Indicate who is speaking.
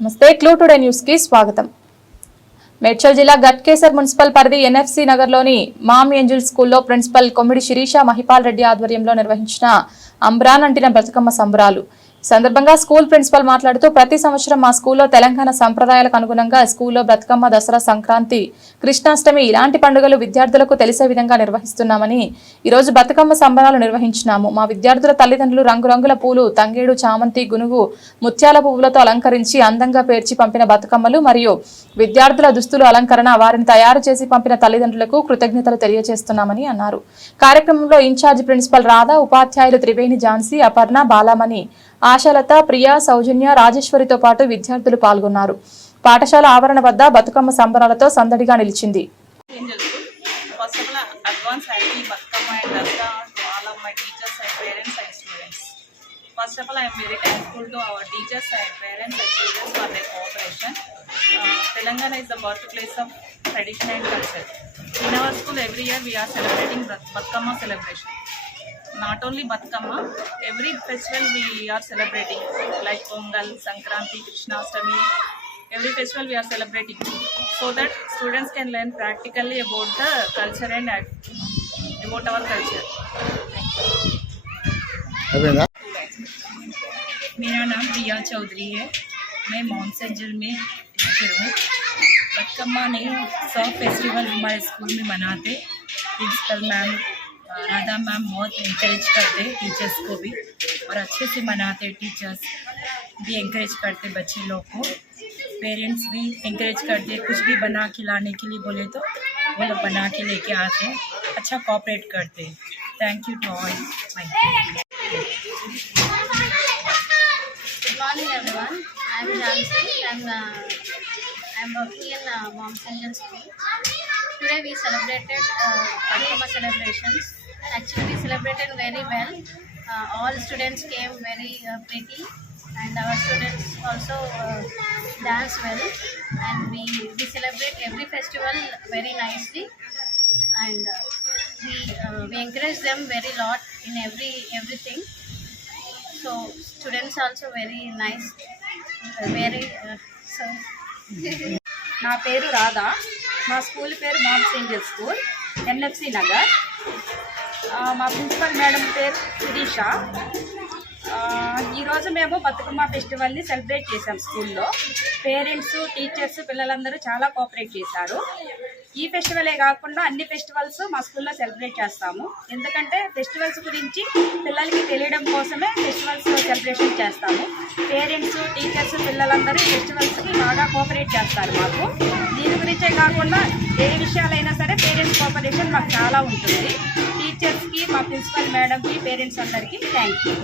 Speaker 1: నమస్తే clue today న్యూస్కి స్వాగతం. మేడ్చల్ జిల్లా గట్కేసర్ మున్సిపల్ పరిధి ఎన్ఎఫ్సి నగర్లోని మామ్ ఏంజల్ స్కూల్లో ప్రిన్సిపల్ కొమ్మిడి శిరీష మహిపాల్ రెడ్డి ఆధ్వర్యంలో నిర్వహించిన అంబ్రాన్ అంటిన బతుకమ్మ సంబరాలు. సందర్భంగా స్కూల్ ప్రిన్సిపల్ మాట్లాడుతూ ప్రతి సంవత్సరం మా స్కూల్లో తెలంగాణ సంప్రదాయాలకు అనుగుణంగా స్కూల్లో బతుకమ్మ దసరా సంక్రాంతి కృష్ణాష్టమి ఇలాంటి పండుగలు విద్యార్థులకు తెలిసే విధంగా నిర్వహిస్తున్నామని ఈరోజు బతుకమ్మ సంబరాలు నిర్వహించినాము. మా విద్యార్థుల తల్లిదండ్రులు రంగురంగుల పూలు తంగేడు చామంతి గునుగు ముత్యాల పువ్వులతో అలంకరించి అందంగా పేర్చి పంపిన బతుకమ్మలు మరియు విద్యార్థుల దుస్తులు అలంకరణ వారిని తయారు చేసి పంపిన తల్లిదండ్రులకు కృతజ్ఞతలు తెలియజేస్తున్నామని అన్నారు. కార్యక్రమంలో ఇన్ఛార్జ్ ప్రిన్సిపల్ రాధా ఉపాధ్యాయులు త్రివేణి ఝాన్సీ అపర్ణ బాలామణి ఆశాలత ప్రియా సౌజన్య రాజేశ్వరితో పాటు విద్యార్థులు పాల్గొన్నారు. పాఠశాల ఆవరణ వద్ద బతుకమ్మ సంబరాలతో సందడిగా నిలిచింది.
Speaker 2: First of all I'm very thankful to our teachers and parents and students for their cooperation Telangana is the birth place of tradition and culture in our school every year we're celebrating Bathukamma celebration not only Batkama, every festival we are celebrating like Pongal, Sankranti, Krishna Krishnastami. Every festival we are celebrating so that students can learn practically about the culture and act, about our culture. मेरा नाम प्रिया चौधरी है मैं mount सेंचुर में teacher हूँ बतकम्मा नहीं सब festival हमारे school में मनाते प्रिंसिपल मैम राधा मैम बहुत इंकरेज करते हैं टीचर्स को भी और अच्छे से मनाते टीचर्स भी इंकरेज करते बच्चे लोग को पेरेंट्स भी इंकरेज करते कुछ भी बना के लाने के लिए बोले तो वो लोग बना के लेके आते हैं अच्छा कॉपरेट करते thank you to all
Speaker 3: Good. I'm uh, uh. Today we celebrated uh, celebrations. Actually, celebrated very well. Uh, all students came very uh, pretty, and our students also uh, dance well. And we we celebrate every festival very nicely, and uh, we uh, we encourage them very lot in every everything. So students also very nice, uh, very uh, so.
Speaker 4: నా పేరు రాధా మా school పేరు mom's angel school NFC Nagar మా principal madam పేరు శిరీష. ఈరోజు మేము Bathukamma ఫెస్టివల్ని celebrate చేసాం స్కూల్లో. పేరెంట్స్ టీచర్స్ పిల్లలందరూ చాలా కోఆపరేట్ చేశారు. ఈ ఫెస్టివలే కాకుండా అన్ని ఫెస్టివల్స్ మా స్కూల్లో సెలబ్రేట్ చేస్తాము. ఎందుకంటే ఫెస్టివల్స్ గురించి పిల్లలకి తెలియడం కోసమే ఫెస్టివల్స్ సెలబ్రేషన్ చేస్తాము. పేరెంట్స్ టీచర్స్ పిల్లలందరూ ఫెస్టివల్స్కి బాగా కోఆపరేట్ చేస్తారు మాకు. దీని గురించే కాకుండా ఏ విషయాలైనా సరే పేరెంట్స్ కోఆపరేషన్ మాకు చాలా ఉంటుంది. టీచర్స్కి మా ప్రిన్సిపల్ మేడంకి పేరెంట్స్ అందరికీ థ్యాంక్ యూ